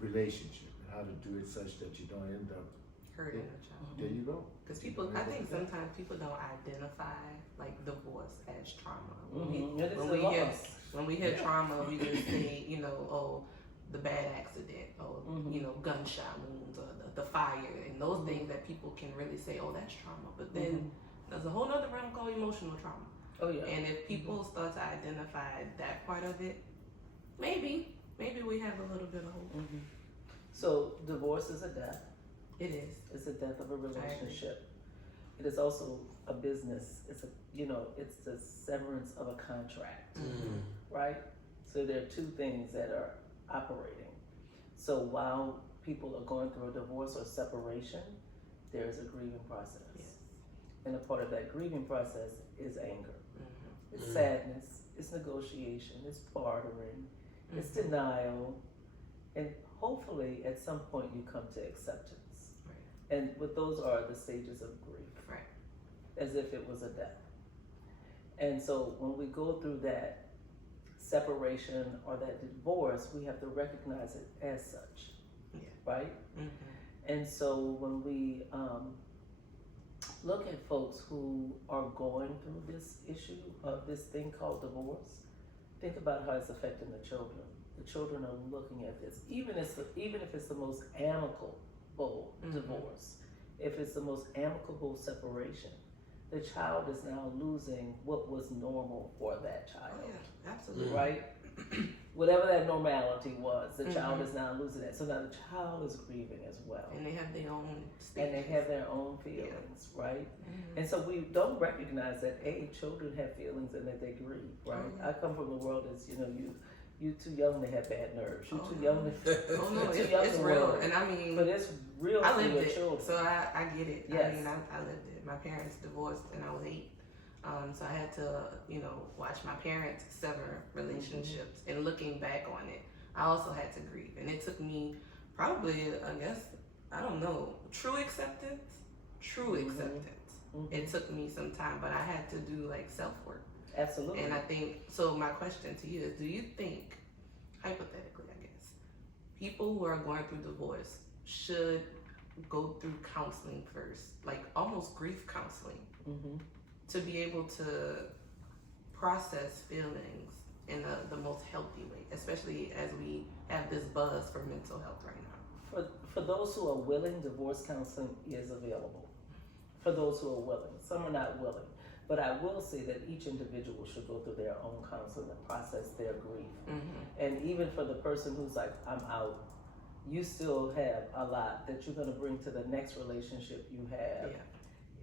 relationship, and how to do it such that you don't end up Hurting a child. There you go. Because I think sometimes people don't identify like divorce as trauma. When we hear trauma, we just say, the bad accident or you know, gunshot wounds or the fire and those things that people can really say, oh, that's trauma. But then there's a whole other realm called emotional trauma. Oh yeah. And if people start to identify that part of it, maybe we have a little bit of hope. So divorce is a death. It is. It's a death of a relationship. It is also a business. It's a, you know, it's the severance of a contract, right? So there are two things that are operating. So while people are going through a divorce or separation, there is a grieving process. Yes. And a part of that grieving process is anger. It's sadness, it's negotiation, it's bartering, it's denial, and hopefully at some point you come to acceptance. Right. And what those are the stages of grief. Right. As if it was a death. And so when we go through that separation or that divorce, we have to recognize it as such. Yeah. Right? And so when we look at folks who are going through this issue of this thing called divorce, think about how it's affecting the children. The children are looking at this, even if it's the most amicable divorce, if it's the most amicable separation, the child is now losing what was normal for that child. Oh, yeah, absolutely. Right? Whatever that normality was, the child is now losing that. So now the child is grieving as well. And they have their own And they have their own feelings, right? And so we don't recognize that, children have feelings and that they grieve, right? I come from the world as, you too young to have bad nerves. You're too young to Oh no, too young it's to real. worry. And I mean, But it's real I for lived your it, children. so I get it. Yes. I mean, I lived it. My parents divorced when I was 8. So I had to, watch my parents sever relationships. And looking back on it, I also had to grieve. And it took me probably, I guess, I don't know, true acceptance. It took me some time, but I had to do like self-work. Absolutely. And I think, so my question to you is, do you think, hypothetically, I guess, people who are going through divorce should go through counseling first, like almost grief counseling, to be able to process feelings in the most healthy way, especially as we have this buzz for mental health right now? For those who are willing, divorce counseling is available. For those who are willing. Some are not willing. But I will say that each individual should go through their own counseling and process their grief. And even for the person who's like, I'm out, you still have a lot that you're going to bring to the next relationship you have,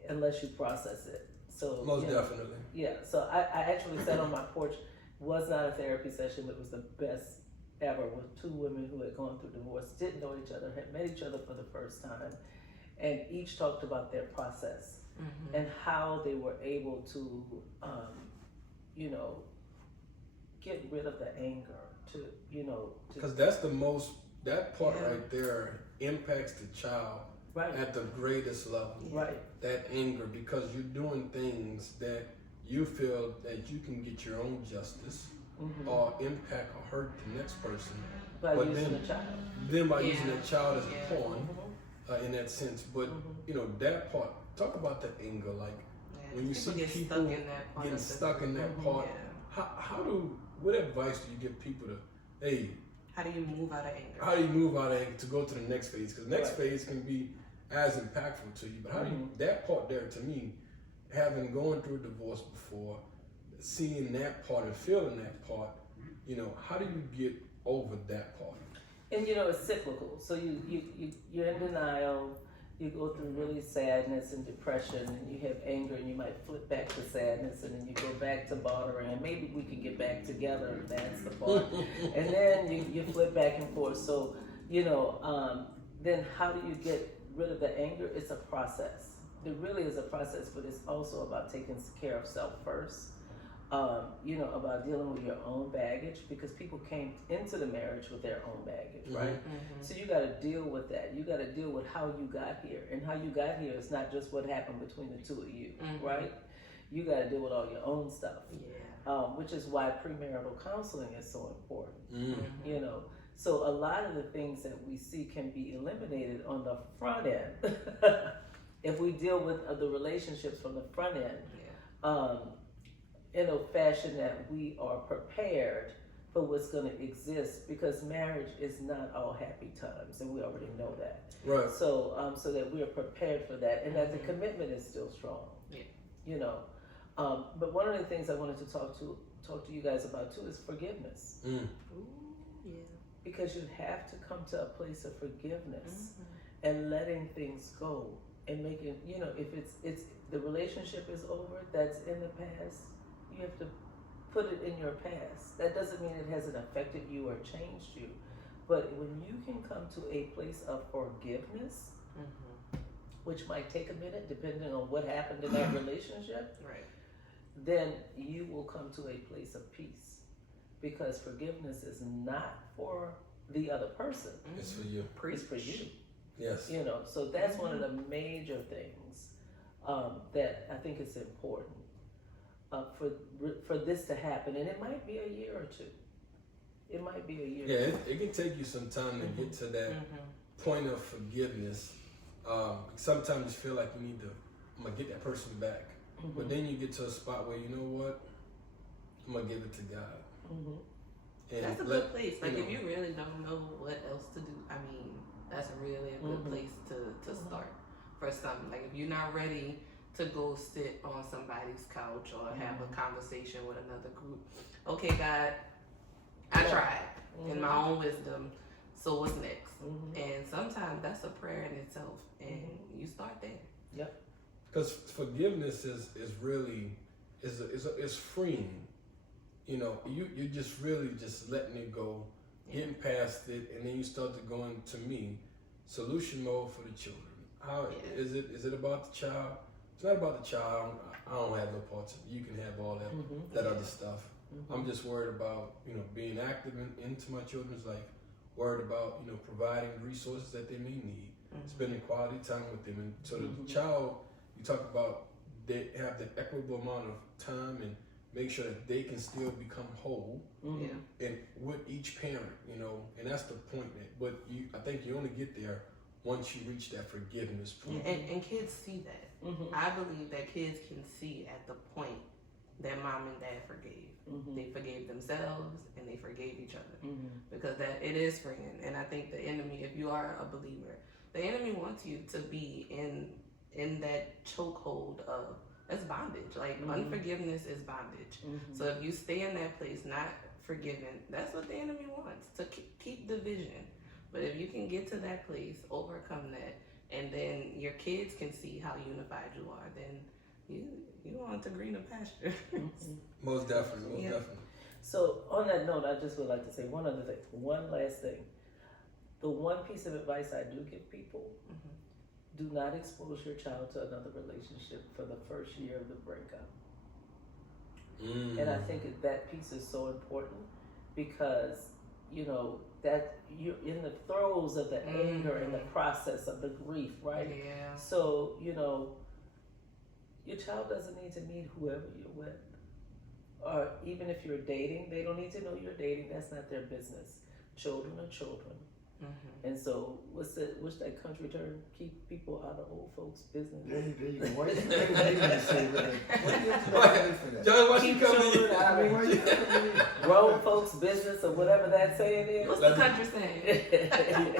unless you process it. So Most definitely. Yeah. So I actually sat on my porch. Was not a therapy session. It was the best ever with 2 women who had gone through divorce, didn't know each other, had met each other for the first time, and each talked about their process and how they were able to, get rid of the anger. Because that's that part right there impacts the child at the greatest level. Right. That anger, because you're doing things that you feel that you can get your own justice or impact or hurt the next person. By using the child. Then by using the child as a pawn in that sense. But, that part, talk about the anger. Like, when you see people getting stuck in that part, what advice do you give people to, how do you move out of anger? How do you move out of anger to go to the next phase? Because the next phase can be as impactful to you. But how do you, that part there, to me, having gone through a divorce before, seeing that part and feeling that part, how do you get over that part? And it's cyclical. So you're in denial. You go through really sadness and depression, and you have anger, and you might flip back to sadness, and then you go back to bartering, and maybe we can get back together. That's the part. And then you flip back and forth. So then how do you get rid of the anger? It's a process. It really is a process, but it's also about taking care of self first. About dealing with your own baggage, because people came into the marriage with their own baggage, right? So you got to deal with that. You got to deal with how you got here, and how you got here is not just what happened between the two of you, right? You got to deal with all your own stuff, which is why premarital counseling is so important. So a lot of the things that we see can be eliminated on the front end if we deal with the relationships from the front end. In a fashion that we are prepared but what's going to exist, because marriage is not all happy times, and we already know that. Right. So, so that we are prepared for that, and that the commitment is still strong. Yeah. You know, but one of the things I wanted to talk to you guys about too is forgiveness, Mm. Ooh, yeah. because you have to come to a place of forgiveness and letting things go and making, you know, if it's the relationship is over, that's in the past, you have to put it in your past. That doesn't mean it hasn't affected you or changed you, but when you can come to a place of forgiveness, which might take a minute depending on what happened in that relationship, Right. then you will come to a place of peace, because forgiveness is not for the other person, It's for you. it's for you. Yes. You know, so that's one of the major things that I think is important for this to happen, and it might be a year or two. It might be a year. Yeah, it can take you some time to get to that point of forgiveness. Sometimes you feel like you need to, I'm gonna get that person back, but then you get to a spot where, you know what, I'm gonna give it to God. And That's a good place. Like, if you really don't know what else to do, I mean, that's really a good place to start for something. Like, if you're not ready to go sit on somebody's couch or have a conversation with another group, okay, God, I tried in my own wisdom, so what's next? And sometimes that's a prayer in itself, and you start there. Yep. Because forgiveness is really is freeing. You know, you just really just letting it go, getting past it, and then you start to go into solution mode for the children. How is it? Is it about the child? It's not about the child. I don't have no parts of it. You can have all that other stuff. I'm just worried about, you know, being active into my children's life. Worried about, you know, providing resources that they may need, spending quality time with them, and so the child, you talk about, they have the equitable amount of time and make sure that they can still become whole, and with each parent, you know, and that's the point. But I think you only get there once you reach that forgiveness point. And kids see that. I believe that kids can see at the point that mom and dad forgave. They forgave themselves and they forgave each other, because that it is freeing. And I think the enemy, if you are a believer, the enemy wants you to be in that chokehold of, that's bondage. Like, unforgiveness is bondage. So if you stay in that place not forgiven, that's what the enemy wants, to keep division. But if you can get to that place, overcome that, and then your kids can see how unified you are, then you on to greener pasture. Most definitely, definitely. So on that note, I just would like to say one other thing, one last thing. The one piece of advice I do give people: do not expose your child to another relationship for the first year of the breakup. And I think that piece is so important, because, you know, that you're in the throes of the anger and the process of the grief, right? Yeah. So, you know, your child doesn't need to meet whoever you're with. Or even if you're dating, they don't need to know you're dating. That's not their business. Children are children. And so, what's that country term? Keep people out of old folks' business. There you go. What do you say that? What do you for that? John, why you Keep come children in? out of grown folks' business, or whatever that saying is. What's the country saying?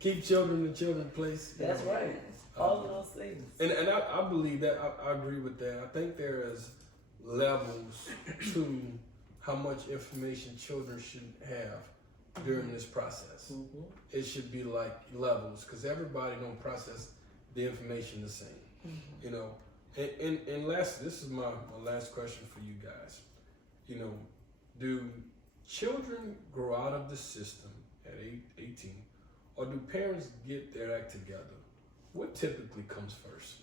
Keep children in children's place. That's right. All of those things. And I believe that. I agree with that. I think there is levels to how much information children should have during this process. It should be like levels, because everybody don't process the information the same. You know, and last, this is my last question for you guys. You know, do children grow out of the system at 18, or do parents get their act together? What typically comes first?